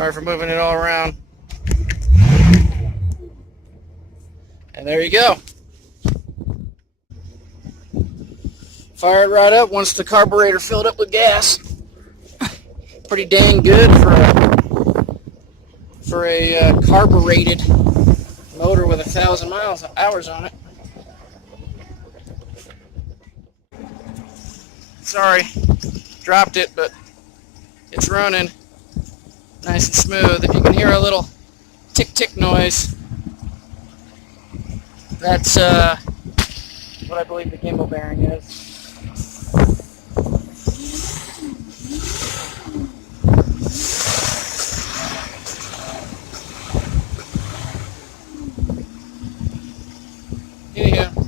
Sorry for moving it all around. And there you go. Fire it right up once the carburetor filled up with gas. Pretty dang good for a carbureted motor with 1,000 hours on it. Sorry, dropped it, but it's running nice and smooth. If you can hear a little tick-tick noise, that's what I believe the gimbal bearing is. Anyhow.